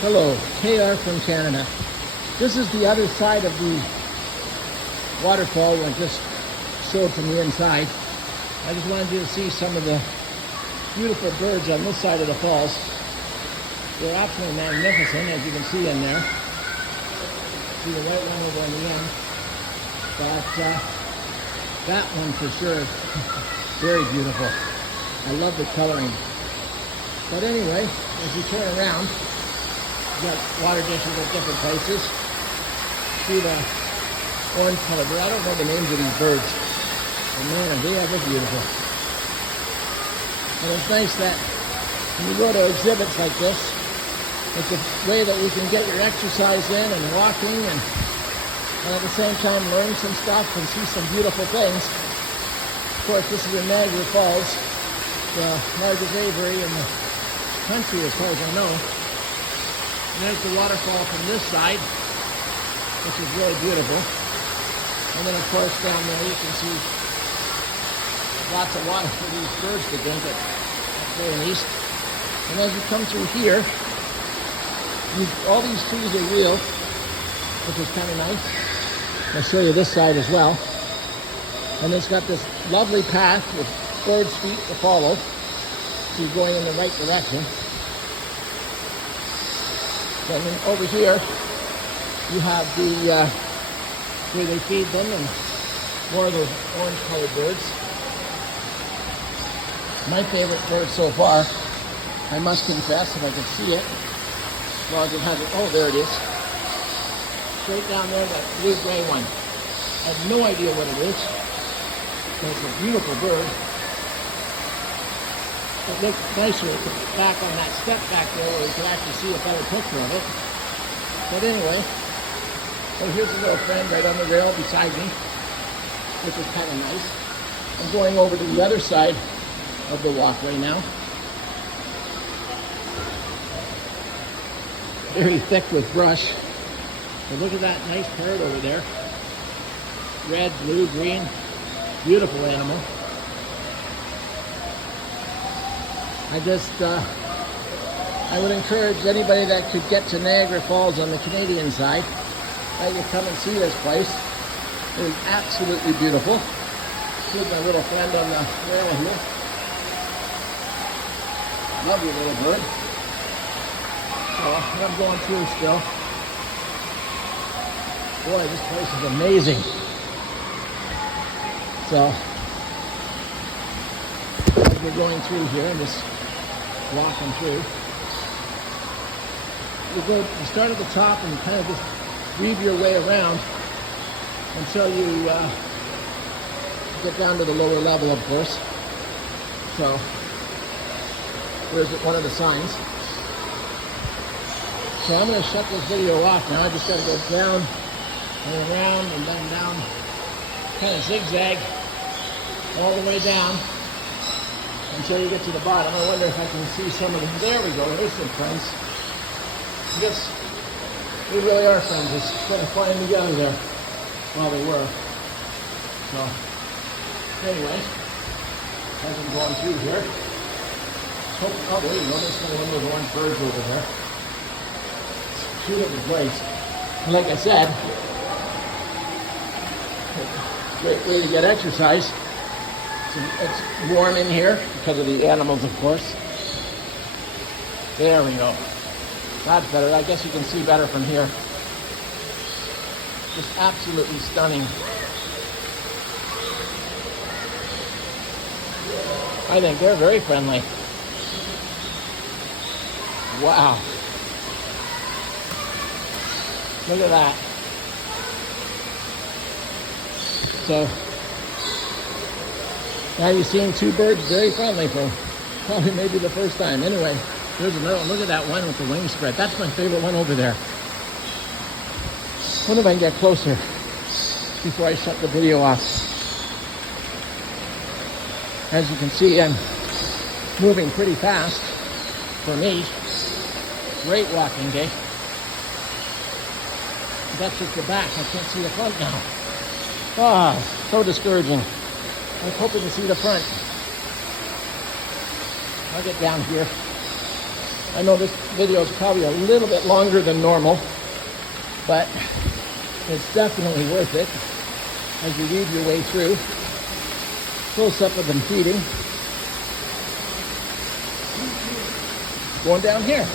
Hello, KR from Canada. This is the other side of the waterfall I just showed from the inside. I just wanted you to see some of the beautiful birds on this side of the falls. They're absolutely magnificent, as you can see in there. See the white one over on the end. But that one for sure is very beautiful. I love the coloring. But anyway, as you turn around, you got water dishes at different places. See the orange colored bird. I don't know the names of these birds. But man, are they ever beautiful. And it's nice that when you go to exhibits like this, it's a way that you can get your exercise in and walking and at the same time learn some stuff and see some beautiful things. Of course, this is in Niagara Falls, the largest aviary in the country as far as I know. And there's the waterfall from this side, which is really beautiful. And then of course down there you can see lots of water for these birds to drink at the east. And as you come through here, all these trees are real, which is kind of nice. I'll show you this side as well. And it's got this lovely path with birds' feet to follow. So you're going in the right direction. And then over here, you have the where they feed them and more of those orange-colored birds. My favorite bird so far, I must confess, if I can see it. Well, it has it. Oh, there it is. Straight down there, that blue-gray one. I have no idea what it is. But it's a beautiful bird. It looks nicer back on that step back there where you can actually see a better picture of it. But anyway, oh, here's a little friend right on the rail beside me, which is kind of nice. I'm going over to the other side of the walkway now. Very thick with brush. But look at that nice bird over there. Red, blue, green. Beautiful animal. I would encourage anybody that could get to Niagara Falls on the Canadian side that you come and see this place. It is absolutely beautiful. Here's my little friend on the rail here. Lovely little bird. So I'm going through still. Boy, this place is amazing. So as we're going through here and just walking through, you start at the top and kind of just weave your way around until you get down to the lower level, of course. So there's one of the signs. So I'm going to shut this video off now. I just got to go down and around and then down, kind of zigzag all the way down until you get to the bottom. I wonder if I can see some of them. There we go. There's some friends. I guess we really are friends. Just kind of flying together there while they were. So anyway, as I'm going through here, oh, there you go. There's one of those orange birds over there. It's a beautiful place. And like I said, great way to get exercise. It's warm in here because of the animals, of course. There we go. That's better. I guess you can see better from here. Just absolutely stunning. I think they're very friendly. Wow. Look at that. So now you've seen two birds very friendly for probably maybe the first time. Anyway, there's another one. Look at that one with the wings spread. That's my favorite one over there. I wonder if I can get closer before I shut the video off. As you can see, I'm moving pretty fast for me. Great walking day. That's just the back. I can't see the front now. Ah, so discouraging. I was hoping to see the front. I'll get down here. I know this video is probably a little bit longer than normal, but it's definitely worth it as you weave your way through. Close up of them feeding. Going down here.